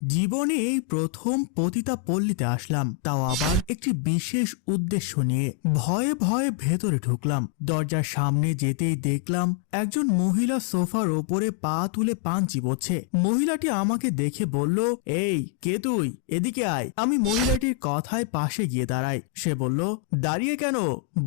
জীবনে এই প্রথম পতিতা পল্লীতে আসলাম, তাও আবার একটি বিশেষ উদ্দেশ্য নিয়ে। ভয়ে ভয়ে ভেতরে ঢুকলাম। দরজার সামনে যেতেই দেখলাম একজন মহিলা সোফার ওপরে পা তুলে পান চিবোচ্ছে। মহিলাটি আমাকে দেখে বলল, এই কে তুই, এদিকে আয়। আমি মহিলাটির কথায় পাশে গিয়ে দাঁড়াই। সে বলল, দাঁড়িয়ে কেন,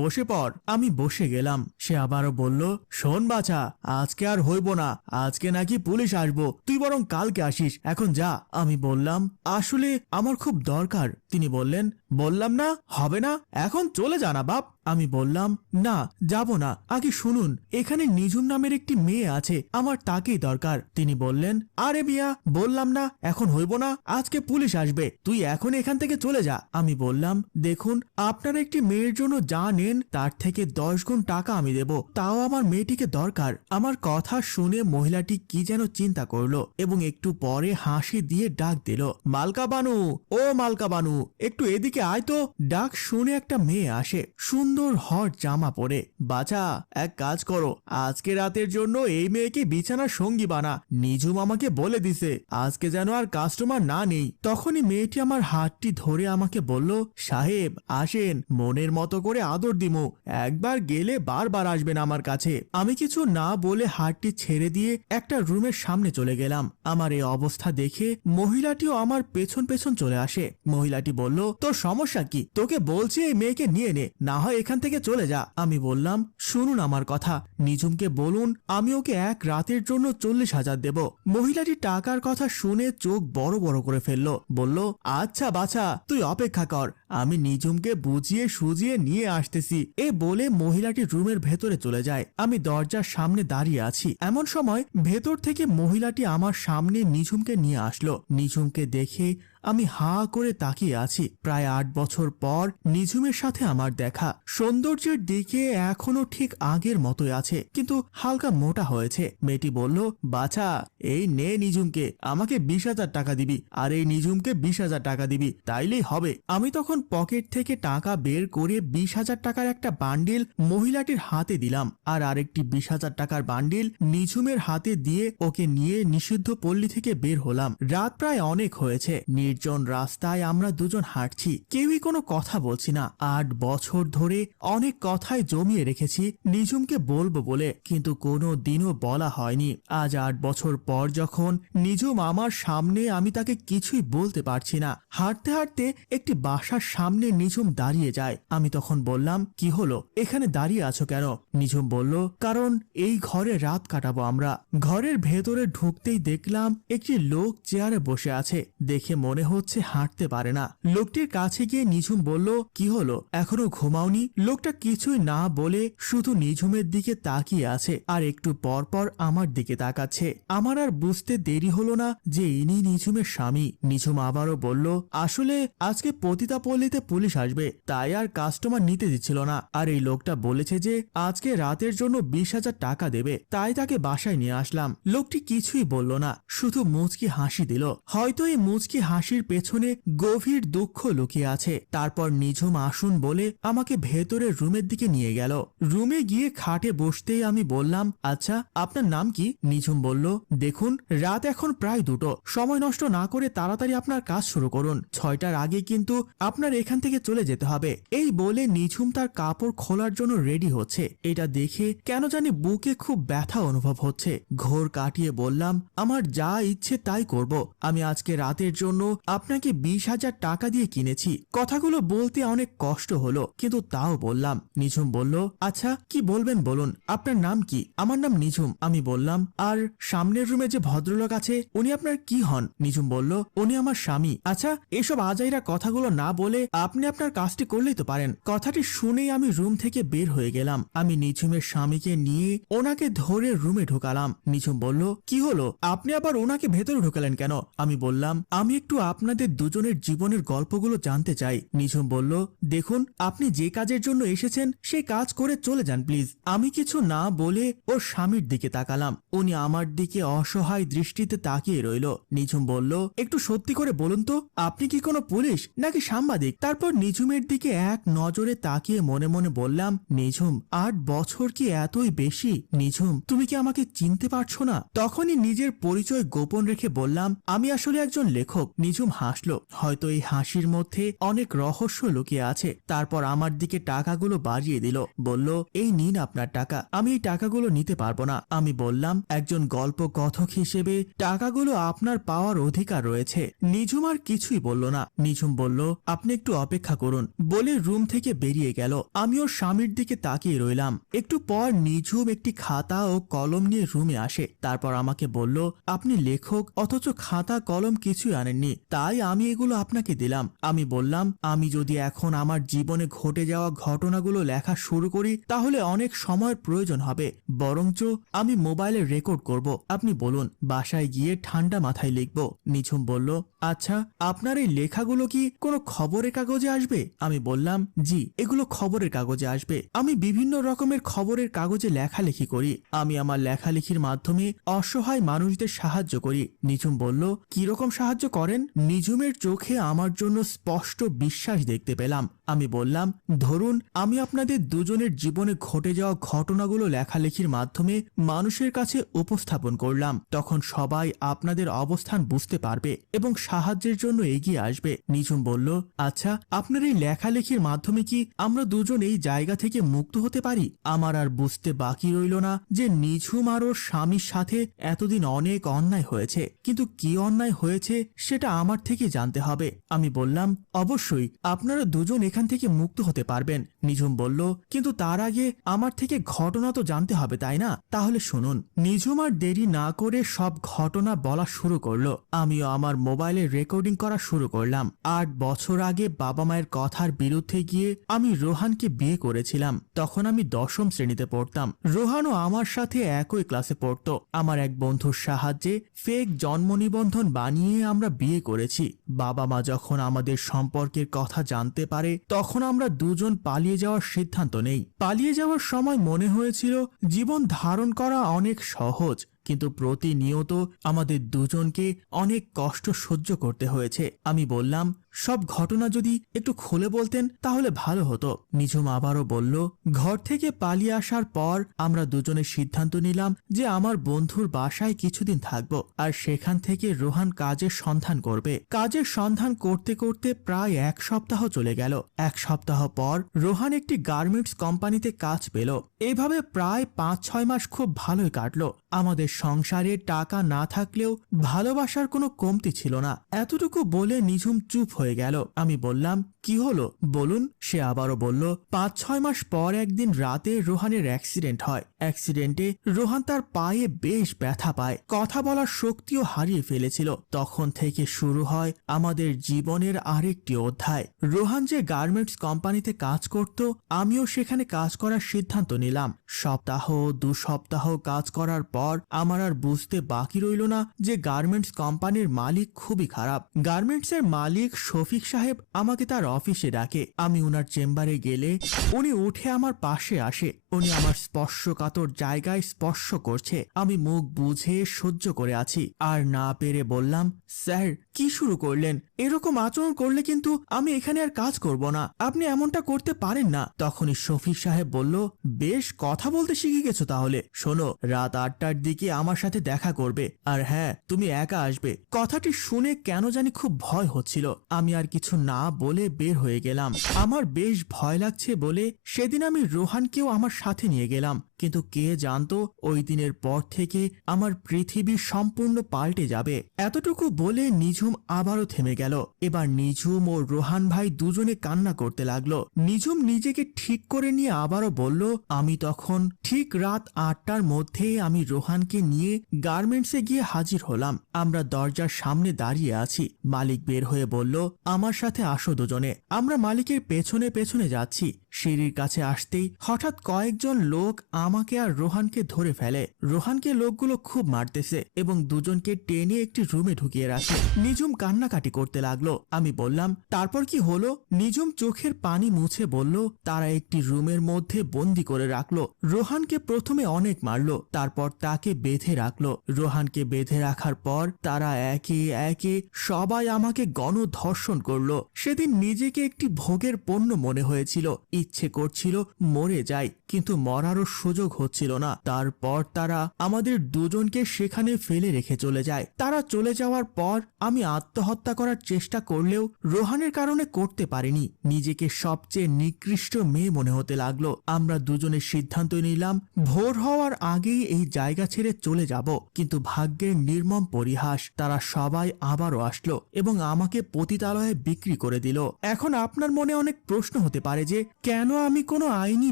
বসে পড়। আমি বসে গেলাম। সে আবারও বলল, শোন বাছা, আজকে আর হইব না, আজকে নাকি পুলিশ আসবো, তুই বরং কালকে আসিস, এখন যা। আমি বললাম, আসলে আমার খুব দরকার। তিনি বললেন, বললাম না হবে না, এখন চলে যা না বাপ। আমি বললাম, না যাব না, আগে শুনুন, এখানে নিঝুম নামের একটি মেয়ে আছে, আমার তাকেই দরকার। তিনি বললেন, আরে মিয়া, বললাম না এখন হইব না, আজকে পুলিশ আসবে, তুই এখন এখান থেকে চলে যা। আমি বললাম, দেখুন, আপনারা একটি মেয়ের জন্য যা নেন তার থেকে 10 গুণ টাকা আমি দেব, তাও আমার মেয়েটিকে দরকার। আমার কথা শুনে মহিলাটি কি যেন চিন্তা করলো এবং একটু পরে হাসি দিয়ে ডাক দিল, মালকা বানু, ও মালকা বানু, একটু এদিকে আয় তো। ডাক শুনে একটা মেয়ে আসে, সুন্দর হট জামা পরে। বাছা, এক কাজ করো, আজকে রাতের জন্য এই মেয়েকে বিছানার সঙ্গী বানা, নিঝুম আমাকে বলে দিছে আজকে যেন আর কাস্টমার না নেই। তখনই মেয়েটি আমার হাতটি ধরে আমাকে বলল, সাহেব আসেন, মনের মতো করে আদর দিমু, একবার গেলে বারবার আসবেন আমার কাছে। আমি কিছু না বলে হাতটি ছেড়ে দিয়ে একটা রুমের সামনে চলে গেলাম। আমার এই অবস্থা দেখে মহিলাটিও আমার পেছন পেছন চলে আসে। মহিলাটি বলল, তোর সমস্যা কি, তোকে বলছি এই মেয়েকে নিয়ে নে, না হয় এখান থেকে চলে যা। আমি বললাম, শুনুন আমার কথা, নিঝুমকে বলুন আমি ওকে এক রাতের জন্য 40,000 দেব। মহিলাটি টাকার কথা শুনে চোখ বড় বড় করে ফেললো, বলল, আচ্ছা বাছা, তুই অপেক্ষা কর, আমি নিঝুমকে বুঝিয়ে সুজিয়ে নিয়ে আসতেছি। এ বলে মহিলাটি রুমের ভেতরে চলে যায়। আমি দরজার সামনে দাঁড়িয়ে আছি। এমন সময় ভেতর থেকে মহিলাটি আমার সামনে নিঝুমকে নিয়ে আসলো। নিঝুমকে দেখে আমি হা করে তাকিয়ে আছি। প্রায় 8 বছর পর নিঝুমের সাথে আমার দেখা। সৌন্দর্যের দিকে এখনো ঠিক আগের মতোই আছে, কিন্তু হালকা মোটা হয়েছে। মেয়েটি বলল, বাছা, এই নে নিঝুমকে, আমাকে 20,000 টাকা দিবি, আর এই নিঝুমকে 20,000 টাকা দিবি, তাইলেই হবে। আমি তখন পকেট থেকে টাকা বের করে 20,000 টাকার একটা বান্ডিল মহিলাটির হাতে দিলাম, আর আরেকটি 20,000 টাকার বান্ডিল নিঝুমের হাতে দিয়ে ওকে নিয়ে নিষিদ্ধ পল্লী থেকে বের হলাম। রাত প্রায় অনেক হয়েছে। নির্জন রাস্তায় আমরা দুজন হাঁটছি, কেউই কোনো কথা বলছি না। 8 বছর ধরে অনেক কথাই জমিয়ে রেখেছি নিঝুমকে বলবো বলে, কিন্তু কোনো দিনও বলা হয়নি। আজ 8 বছর পর যখন নিঝুম আমার সামনে, আমি তাকে কিছুই বলতে পারছি না। হাঁটতে হাঁটতে একটি বাসার সামনে নিঝুম দাঁড়িয়ে যায়। আমি তখন বললাম, কি হলো, এখানে দাঁড়িয়ে আছো কেন? নিঝুম বলল, কারণ এই ঘরে রাত কাটাবো আমরা। ঘরের ভেতরে ঢুকতেই দেখলাম একটি লোক চেয়ারে বসে আছে, দেখে মনে হচ্ছে হাঁটতে পারে না। লোকটির কাছে গিয়ে নিঝুম বলল, কি হলো, এখনো ঘুমাওনি? লোকটা কিছুই না বলে শুধু নিঝুমের দিকে তাকিয়ে আছে, আর একটু পর পর আমার দিকে তাকাচ্ছে। আমার আর বুঝতে দেরি হলো না যে ইনি নিঝুমের স্বামী। নিঝুম আবারও বলল, আসলে আজকে পতিতাপল্লীতে পুলিশ আসবে, তাই আর কাস্টমার নিতে দিচ্ছিল না, আর এই লোকটা বলেছে যে আজকে রাতের জন্য 20,000 টাকা দেবে, তাই তাকে বাসায় নিয়ে আসলাম। লোকটি কিছুই বলল না, শুধু মুচকি হাসি দিল। হয়তো এই মুচকি হাসির পেছনে গভীর দুঃখ লুকিয়ে আছে। তারপর নিঝুম আসুন বলে আমাকে ভেতরের রুমের দিকে নিয়ে গেল। রুমে গিয়ে খাটে বসতেই আমি বললাম, আচ্ছা আপনার নাম কি? নিঝুম বলল, দেখুন, রাত এখন প্রায় 2টো, সময় নষ্ট না করে তাড়াতাড়ি আপনার কাজ শুরু করুন, 6টার আগে কিন্তু আপনার এখান থেকে চলে যেতে হবে। এই বলে নিঝুম তার কাপড় খোলার জন্য রেডি হচ্ছে। এটা দেখে কেন জানি বুকে খুব ব্যথা অনুভব হচ্ছে। ঘোর কাটিয়ে বললাম, আমার যা ইচ্ছে তাই করব, আমি আজকে রাতের জন্য আপনাকে 20,000 টাকা দিয়ে কিনেছি। কথাগুলো বলতে অনেক কষ্ট হলো, কিন্তু তাও বললাম। নিঝুম বলল, আচ্ছা কি বলবেন বলুন, আপনার নাম কি? আমার নাম নিঝুম। আমি বললাম, আর সামনের রুমে যে ভদ্রলোক আছে উনি আপনার কি হন? নিঝুম বলল, উনি আমার স্বামী। আচ্ছা, এসব আজাইরা কথাগুলো না বলে আপনি আপনার কাজটি করলেই তো পারেন। কথাটি শুনেই আমি রুম থেকে বের হয়ে গেলাম। আমি নিঝুমের স্বামীকে নিয়ে ওনাকে ধরে রুমে ঢুকালাম। নিঝুম বলল, কি হলো, আপনি আবার ওনাকে ভেতরে ঢুকালেন কেন? আমি বললাম, আমি একটু আপনাদের দুজনের জীবনের গল্পগুলো জানতে চাই। নিঝুম বলল, দেখুন, আপনি যে কাজের জন্য এসেছেন সেই কাজ করে চলে যান প্লিজ। আমি কিছু না বলে ওর স্বামীর দিকে তাকালাম। উনি আমার দিকে অসহায় দৃষ্টিতে তাকিয়ে রইল। নিঝুম বলল, একটু সত্যি করে বলুন তো, আপনি কি কোনো পুলিশ নাকি সাংবাদিক? সাংঘাতিক। তারপর নিঝুমের দিকে এক নজরে তাকিয়ে মনে মনে বললাম, নিঝুম 8 বছর কি এতই বেশি? নিঝুম, তুমি কি আমাকে চিনতে পারছো না? তখনই নিজের পরিচয় গোপন রেখে বললাম, আমি আসলে একজন লেখক। নিঝুম হাসলো, হয়তো এই হাসির মধ্যে অনেক রহস্য লুকিয়ে আছে। তারপর আমার দিকে টাকাগুলো বাড়িয়ে দিল, বলল, এই নিন আপনার টাকা। আমি এই টাকাগুলো নিতে পারবো না। আমি বললাম, একজন গল্প কথক হিসেবে টাকাগুলো আপনার পাওয়ার অধিকার রয়েছে। নিঝুম আর কিছুই বলল না। নিঝুম বলল, আপনি একটু অপেক্ষা করুন, বলে রুম থেকে বেরিয়ে গেল। আমি ওর স্বামীর দিকে তাকিয়ে রইলাম। একটু পর নিঝুম একটি খাতা ও কলম নিয়ে রুমে আসে। তারপর আমাকে বলল, আপনি লেখক অথচ খাতা কলম কিছুই আনেননি, তাই আমি এগুলো আপনাকে দিলাম। আমি বললাম, আমি যদি এখন আমার জীবনে ঘটে যাওয়া ঘটনাগুলো লেখা শুরু করি তাহলে অনেক সময়ের প্রয়োজন হবে, বরঞ্চ আমি মোবাইলে রেকর্ড করব। আপনি বলুন, বাসায় গিয়ে ঠান্ডা মাথায় লিখব। নিঝুম বলল, আচ্ছা, আপনার এই লেখাগুলো কি কোনো খবরের কাগজে আসবে? আমি বললাম, জি, এগুলো খবরের কাগজে আসবে। আমি বিভিন্ন রকমের খবরের কাগজে লেখালেখি করি। আমি আমার লেখালেখির মাধ্যমে অসহায় মানুষদের সাহায্য করি। নিঝুম বলল, কিরকম সাহায্য করেন? নিঝুমের চোখে আমার জন্য স্পষ্ট বিশ্বাস দেখতে পেলাম। আমি বললাম, ধরুন আমি আপনাদের দুজনের জীবনে ঘটে যাওয়া ঘটনাগুলো লেখালেখির মাধ্যমে মানুষের কাছে উপস্থাপন করলাম, তখন সবাই আপনাদের অবস্থান বুঝতে পারবে এবং সাহায্যের জন্য এগিয়ে আসবে। নিঝুম বলল, আচ্ছা, আপনার এই লেখালেখির মাধ্যমে কি আমরা দুজন এই জায়গা থেকে মুক্ত হতে পারি? আমার আর বুঝতে বাকি রইল না যে নিঝুম আর ওর স্বামীর সাথে এতদিন অনেক অন্যায় হয়েছে, কিন্তু কি অন্যায় হয়েছে সেটা আমার থেকে জানতে হবে। আমি বললাম, অবশ্যই আপনারা দুজন এখান থেকে মুক্ত হতে পারবেন। নিঝুম বলল, কিন্তু তার আগে আমার থেকে ঘটনা তো জানতে হবে, তাই না? তাহলে শুনুন। নিঝুম আর দেরি না করে সব ঘটনা বলা শুরু করলো। আমিও আমার মোবাইলে রেকর্ডিং করা শুরু করলাম। 8 বছর আগে বাবা মায়ের কথার বিরুদ্ধে গিয়ে আমি রোহানকে বিয়ে করেছিলাম। তখন আমি 10ম শ্রেণীতে পড়তাম। রোহানও আমার সাথে একই ক্লাসে পড়তো। আমার এক বন্ধুর সাহায্যে ফেক জন্ম নিবন্ধন বানিয়ে আমরা বিয়ে করেছি। বাবা মা যখন আমাদের সম্পর্কের কথা জানতে পারে তখন আমরা দুজন পালিয়ে যাওয়ার সিদ্ধান্ত নেই। পালিয়ে যাওয়ার সময় মনে হয়েছিল জীবন ধারণ করা অনেক সহজ, কিন্তু প্রতিনিয়ত আমাদের দুজনকে অনেক কষ্ট সহ্য করতে হয়েছে। আমি বললাম, সব ঘটনা যদি একটু খুলে বলতেন তাহলে ভালো হতো। নিঝুম আবারও বলল, ঘর থেকে পালিয়ে আসার পর আমরা দুজনে সিদ্ধান্ত নিলাম যে আমার বন্ধুর বাসায় কিছুদিন থাকবো, আর সেখান থেকে রোহান কাজের সন্ধান করবে। কাজের সন্ধান করতে করতে প্রায় 1 সপ্তাহ চলে গেল। 1 সপ্তাহ পর রোহান একটি গার্মেন্টস কোম্পানিতে কাজ পেল। এভাবে প্রায় 5-6 মাস খুব ভালোই কাটলো। আমাদের সংসারে টাকা না থাকলেও ভালোবাসার কোনো কমতি ছিল না। এতটুকু বলে নিঝুম চুপ হয়ে গেল। আমি বললাম, কি হলো বলুন? সে আবারও বলল, 5-6 মাস পর একদিন রাতে রোহানের অ্যাক্সিডেন্ট হয়। অ্যাক্সিডেন্টে রোহান তার পায়ে বেশ ব্যথা পায়, কথা বলার শক্তিও হারিয়ে ফেলেছিল। তখন থেকে শুরু হয় আমাদের জীবনের আরেকটি অধ্যায়। রোহান যে গার্মেন্টস কোম্পানিতে কাজ করত, আমিও সেখানে কাজ করার সিদ্ধান্ত নিলাম। সপ্তাহ 2 সপ্তাহ কাজ করার পর আমার আর বুঝতে বাকি রইল না যে গার্মেন্টস কোম্পানির মালিক খুবই খারাপ। গার্মেন্টসের মালিক শফিক সাহেব আমাকে তার অফিসে ডাকে। আমি উনার চেম্বারে গেলে উনি উঠে আমার পাশে আসে। উনি আমার স্পর্শকাতর জায়গায় স্পর্শ করছে। আমি মুখ বুঝে সহ্য করে আছি। আর না পেরে বললাম, স্যার, কি শুরু করলেন? এরকম আচরণ করলে কিন্তু আমি এখানে আর কাজ করব না। আপনি এমনটা করতে পারেন না। তখনই শফিক সাহেব বলল, বেশ কথা বলতে শিখে গেছো তাহলে। শোনো, রাত 8টার দিকে আমার সাথে দেখা করবে, আর হ্যাঁ, তুমি একা আসবে। কথাটি শুনে কেন জানি খুব ভয় হচ্ছিল। আমি আর কিছু না বলে বের হয়ে গেলাম। আমার বেশ ভয় লাগছে বলে সেদিন আমি রোহানকেও আমার সাথে নিয়ে গেলাম, কিন্তু কে জানতো ওই দিনের পর থেকে আমার পৃথিবী সম্পূর্ণ পাল্টে যাবে। এতটুকু বলে নিঝুম আবারও থেমে গেল। এবার নিঝুম ও রোহান ভাই দুজনে কান্না করতে লাগলো। নিঝুম নিজেকে ঠিক করে নিয়ে আবারও বলল, আমি তখন ঠিক রাত 8টার মধ্যে আমি রোহানকে নিয়ে গার্মেন্টসে গিয়ে হাজির হলাম। আমরা দরজার সামনে দাঁড়িয়ে আছি। মালিক বের হয়ে বলল, আমার সাথে আসো দুজনে। আমরা মালিকের পেছনে পেছনে যাচ্ছি। সিঁড়ির কাছে আসতেই হঠাৎ কয়েকজন লোক আমাকে আর রোহানকে ধরে ফেলে। রোহানকে লোকগুলো খুব মারতেছে এবং দুজনকে টেনে একটি রুমে ঢুকিয়ে রাখে। নিজুম কান্নাকাটি করতে লাগলো। আমি বললাম, তারপর কি হলো? নিজুম চোখের পানি মুছে বলল, তারা একটি রুমের মধ্যে বন্দি করে রাখলো। রোহানকে প্রথমে অনেক মারলো, তারপর তাকে বেঁধে রাখলো। রোহানকে বেঁধে রাখার পর তারা একে একে সবাই আমাকে গণধর্ষণ করলো। সেদিন নিজেকে একটি ভোগের পণ্য মনে হয়েছিল। ইচ্ছে করছিল মরে যাই, কিন্তু মরারও সুযোগ হচ্ছিল না। তারপর তারা আমাদের দুজনকে সেখানে ফেলে রেখে চলে যায়। তারা চলে যাওয়ার পর আমি আত্মহত্যা করার চেষ্টা করলেও রোহানের কারণে করতে পারিনি। নিজেকে সবচেয়ে নিকৃষ্ট মেয়ে মনে হতে লাগলো। আমরা দুজনে সিদ্ধান্ত নিলাম ভোর হওয়ার আগেই এই জায়গা ছেড়ে চলে যাব। কিন্তু ভাগ্যের নির্মম পরিহাস, তারা সবাই আবারও আসলো এবং আমাকে পতিতালয়ে বিক্রি করে দিল। এখন আপনার মনে অনেক প্রশ্ন হতে পারে যে কেন আমি কোনো আইনি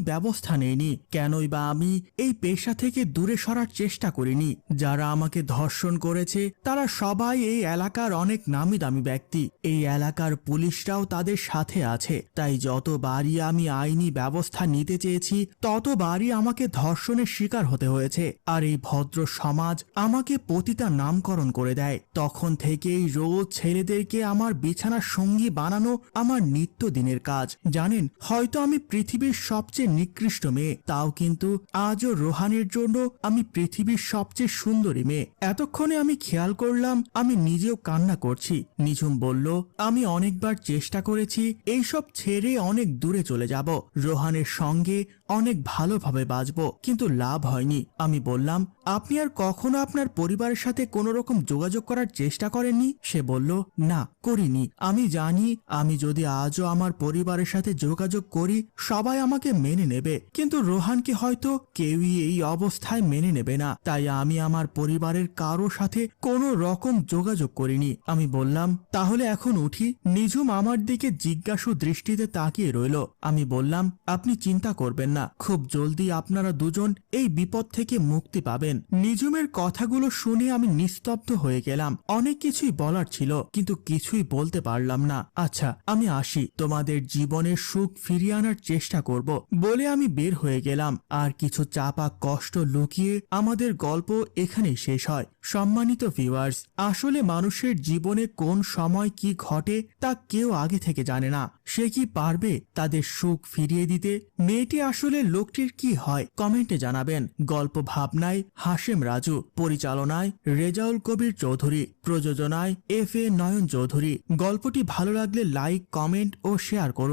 ব্যবস্থা নেইনি, কেনই বা আমি এই পেশা থেকে দূরে সরার চেষ্টা করিনি। যারা আমাকে ধর্ষণ করেছে তারা সবাই এই এলাকার অনেক নামি দামি ব্যক্তি। এই এলাকার পুলিশরাও তাদের সাথে আছে। তাই যতবারই আমি আইনি ব্যবস্থা নিতে চেয়েছি ততবারই আমাকে ধর্ষণের শিকার হতে হয়েছে। আর এই ভদ্র সমাজ আমাকে পতিতা নামকরণ করে দেয়। তখন থেকেই রোজ ছেলেদেরকে আমার বিছানার সঙ্গী বানানো আমার নিত্যদিনের কাজ। জানেন, হয়তো আমি পৃথিবীর সবচেয়ে নিকৃষ্ট মেয়ে, তাও কিন্তু আজও রোহানের জন্য আমি পৃথিবীর সবচেয়ে সুন্দরী মেয়ে। এতক্ষণে আমি খেয়াল করলাম আমি নিজেও কান্না করছি। নিঝুম বলল, আমি অনেকবার চেষ্টা করেছি এইসব ছেড়ে অনেক দূরে চলে যাব, রোহানের সঙ্গে অনেক ভালোভাবে বাঁচব, কিন্তু লাভ হয়নি। আমি বললাম, আপনি আর কখনো আপনার পরিবারের সাথে কোনো রকম যোগাযোগ করার চেষ্টা করেননি? সে বলল, না, করিনি। আমি জানি আমি যদি আজও আমার পরিবারের সাথে যোগাযোগ করি সবাই আমাকে মেনে নেবে, কিন্তু রোহানকে হয়তো কেউই এই অবস্থায় মেনে নেবে না। তাই আমি আমার পরিবারের কারো সাথে কোনো রকম যোগাযোগ করিনি। আমি বললাম, তাহলে এখন উঠি? নিঝুম আমার দিকে জিজ্ঞাসু দৃষ্টিতে তাকিয়ে রইল। আমি বললাম, আপনি চিন্তা করবেন না, খুব জলদি আপনারা দুজন এই বিপদ থেকে মুক্তি পাবেন। নিঝুমের কথাগুলো শুনে আমি নিস্তব্ধ হয়ে গেলাম। অনেক কিছুই বলার ছিল, কিন্তু কিছুই বলতে পারলাম না। আচ্ছা, আমি আসি, তোমাদের জীবনের সুখ ফিরিয়ে আনার চেষ্টা করব বলে আমি বের হয়ে গেলাম। আর কিছু চাপা কষ্ট লুকিয়ে আমাদের গল্প এখানেই শেষ হয়। সম্মানিত ভিউয়ার্স, আসলে মানুষের জীবনে কোন সময় কি ঘটে তা কেউ আগে থেকে জানে না। সে কি পারবে তাদের সুখ ফিরিয়ে দিতে? মেয়েটি আসলে লোকটির কি হয় কমেন্টে জানাবেন। গল্প ভাবনায় হাশেম রাজু, পরিচালনায় রেজাউল কবির চৌধুরী, প্রযোজনায় FA নয়ন চৌধুরী। গল্পটি ভালো লাগলে লাইক, কমেন্ট ও শেয়ার করুন।